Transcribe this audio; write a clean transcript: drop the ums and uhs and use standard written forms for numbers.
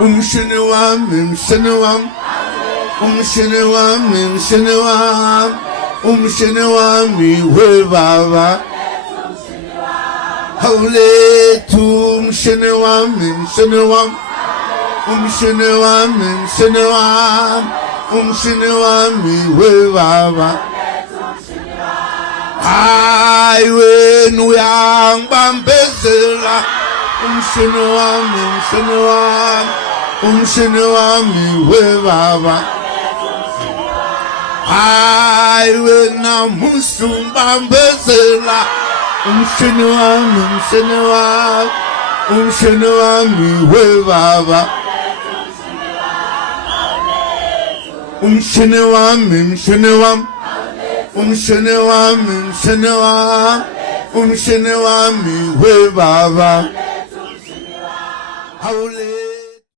umshini wami mshini wami umshini wami mshini wami umshini wami we baba hauletu mshini wami mshini wami umshini wami mshini wami umshini wami we baba aiwe nuyangibambezela umshini wami mshini wami umshini wami we baba aiwe namusumbambezela umshini wami mshini wami umshini wami we baba umshini wami mshini wami umshini wami mshini wami umshini wami we baba.